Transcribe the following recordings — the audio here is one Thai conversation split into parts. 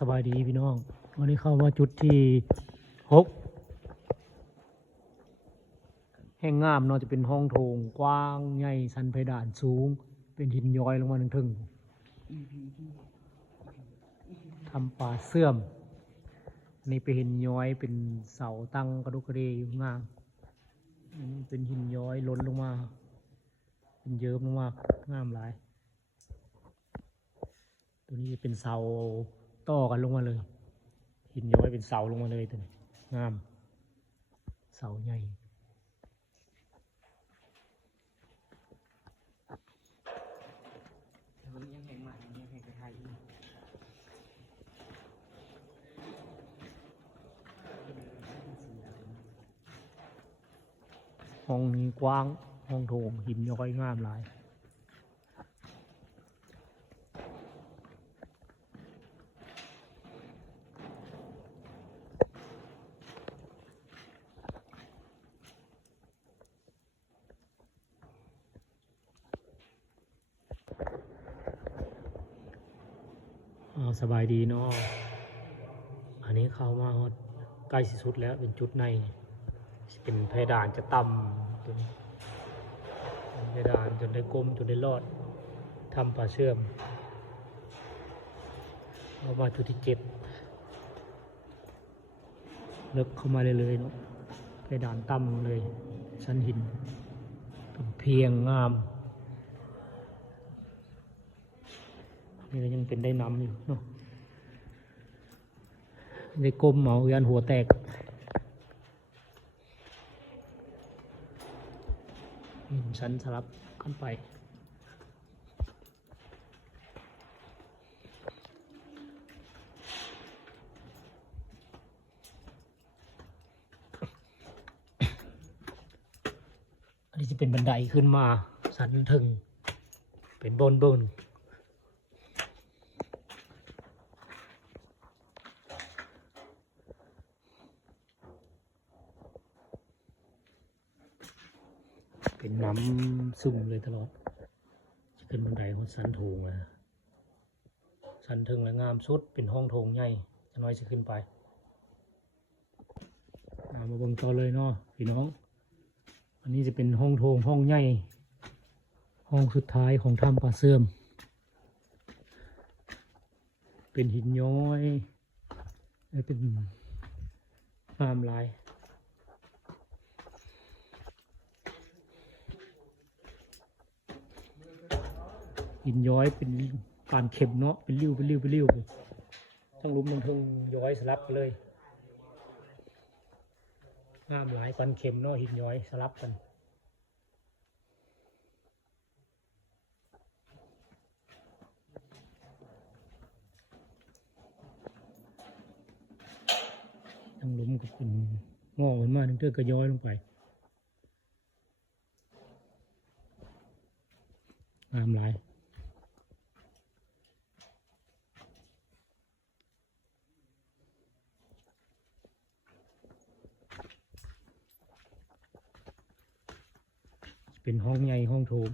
สบายดีพี่น้องวันนี้เข้ามาจุดที่6แห่งงามเนาะจะเป็นห้องโถงกว้างใหญ่สันเพดานสูงเป็นหินย้อยลงมาถึงทำป่าเสื่อมนี่เป็นหินย้อยเป็นเสาตั้งกระดุกกระเดยอยู่งามนี่เป็นหินย้อยล้นลงมาเป็นเยิ้มลงมางามหลายตัวนี้เป็นเสาต่อกันลงมาเลยหินย้อยเป็นเสาลงมาเลยตัวนี้งามเสาใหญ่ห้องนี้กว้างห้องโถงหินย้อยงามหลายสบายดีเนาะอันนี้เข้ามาใกล้ที่สุดแล้วเป็นจุดในเป็นเพดานจะต่ำตัวนี้เพดานจนได้กลมจนได้รอดทำป่าเชื่อมเอามาจุดที่7เลิกเข้ามาเลยเนาะเพดานต่ำเลยชั้นหินเป็นเพียงงามนี่ก็ยังเป็นได้น้ำอยู่เนาะได้กลมเอายันหัวแตกชั้นสลับขึ้นไปอันนี้จะเป็นบันไดขึ้นมาสันถึงเป็นบนเป็นน้ำซึมเลยตลอดจะขึ้นบันไดของสันโถงนะสันถึงและงามสุดเป็นห้องโถงใหญ่จะน้อยจะขึ้นไปมาเบิ่งต่อเลยเนาะพี่น้องอันนี้จะเป็นห้องโถงห้องใหญ่ห้องสุดท้ายของถ้ำป่าเสื่อมเป็นหินย้อยเป็นงามลายหินย้อยเป็นการเข็มเนาะเป็นริ้วทั้งหลุมทั้งทึงย้อยสลับกันเลยงามหลายกันเข็มเนาะหินย้อยสลับกันทั้งหลุมก็เป็นงอกขึ้นมาทั้งเทือกก็ย้อยลงไปงามหลายเป็นห้องใหญ่ห้องโถง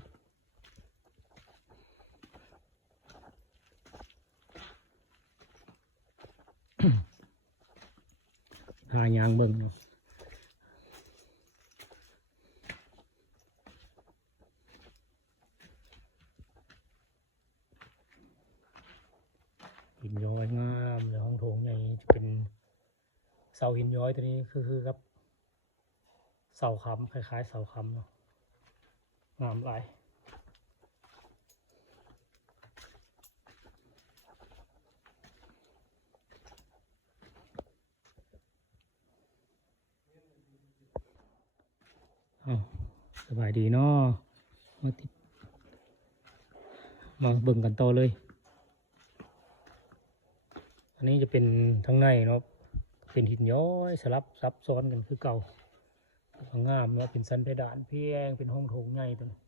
หายางเบิ่งเนาะหินย้อยงามเลยห้องโถงใหญ่จะเป็นเสาหินย้อยตัวนี้คือครับเสาค้ำคล้ายๆเสาค้ำเนาะงามหลายสบายดีเนาะมาเบิ่งกันต่อเลยอันนี้จะเป็นทั้งในเนาะเป็นหินย้อยสลับซับซ้อนกันคือเก่างามเนาะเป็นสันเพดานเพียงเป็นห้องโถงใหญ่ตัวนี้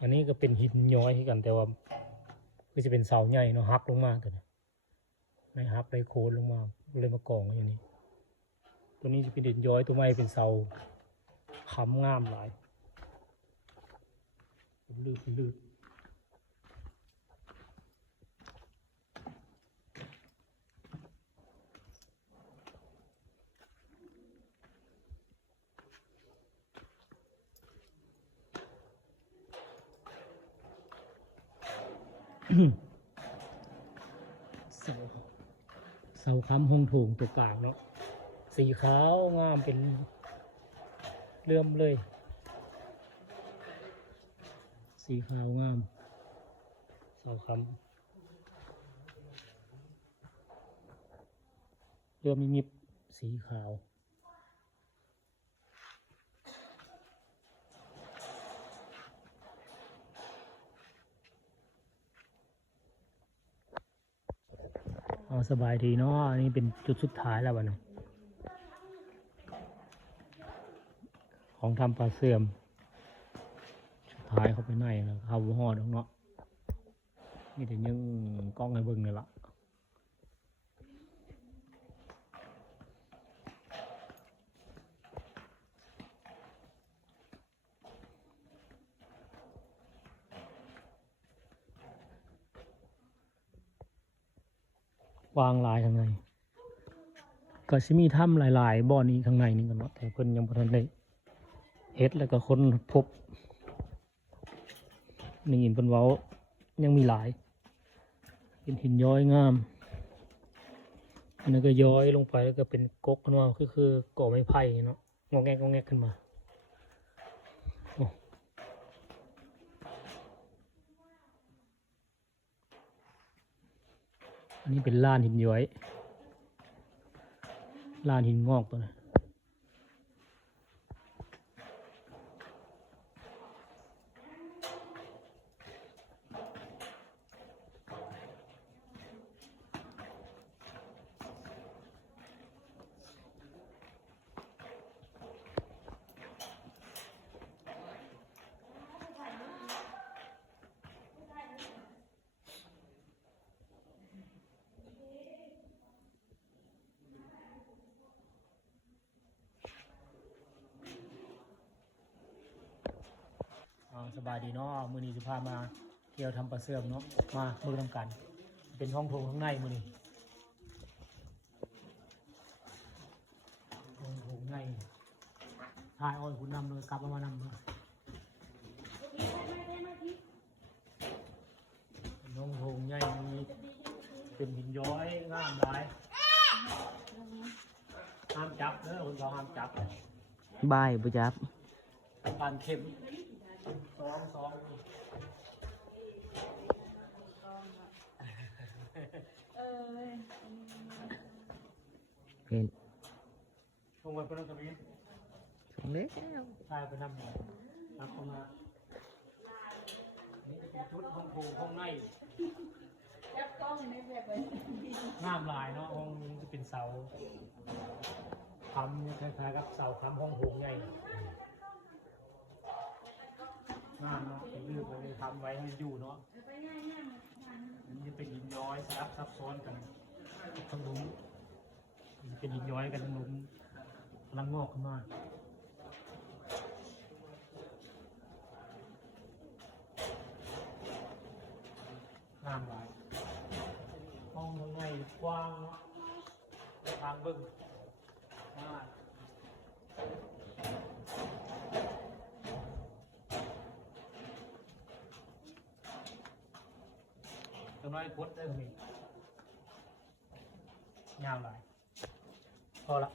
อันนี้ก็เป็นหินย้อยกันแต่ว่าก็จะเป็นเสาใหญ่เนาะหักลงมาตัวนี้ในหักในโคนลงมาเลยมากองอย่างนี้ตัวนี้จะเป็นหินย้อยตัวใหม่เป็นเสาค้ำงามหลายเป็นลืด เสาเสาค้ำหงโถงตัวกลางเนาะสีขาวงามเป็นเลื่อมเลย สีขาวงามเสาค้ำเลื่อมยิบสีขาวสบายดีเนาะอันนี้เป็นจุดสุดท้ายแล้ววันนี้ของทำปลาเสื่อมสุดท้ายเขาไปไหนแล้วเขาห่อดเนาะนี่แต่ยังกล้องให้เบิ่งนี่ละวางลายข้างในก็สิมีถ้ำหลายๆบ่อนี้ข้างในนี่กันเนาะแต่เพิ่นยังบ่ทันได้เฮ็ดแล้วก็ค้นพบนี่เห็นเพิ่นเว้ายังมีหลายเป็นหินย้อยงามอันนั้นก็ย้อยลงไปแล้วก็เป็นก๊กขึ้นมาคือก่อไม้ไผ่เนาะงอแงกงอแงกขึ้นมาอันนี้เป็นลานหินย้อยลานหินงอกตัวนี้สบายดีเนาะมื้อนี้จะพามาเที่ยวทำปลาเสื่อมเนาะมาเบิ่งนำกันเป็นห้องโถงข้างในมื้อนี้ห้องโถงในถ่ายอ้อยคุณนำเลยกลับมานำเลยห้องโถงใหญ่มีเป็นหินย้อยงามหลายห้ามจับเด้อคนเขาห้ามจับบายบ่จับปานเข็มสองเป็นลงไปเป็นกระบี่สองเล็กใช่ไปทำรับเข้ามานี่เป็นชุดห้องโถงห้องในงามลายเนาะห้องนี้จะเป็นเสาค้ำคล้ายๆกับเสาค้ำห้องโถงใหญ่งามเนาะเป็นรื้อไปเลยทำไว้ให้อยู่เนาะมันจะเป็นหินย้อยสลับซับซ้อนกันทั้งลุ้มเป็นหินย้อยกันทั้งลุ้มกำลังงอกขึ้นมางามหลายห้องข้างในกว้างเนาะทางเบิ้งตรงน้อยพุทธได้ไหมยาวหลายพอละ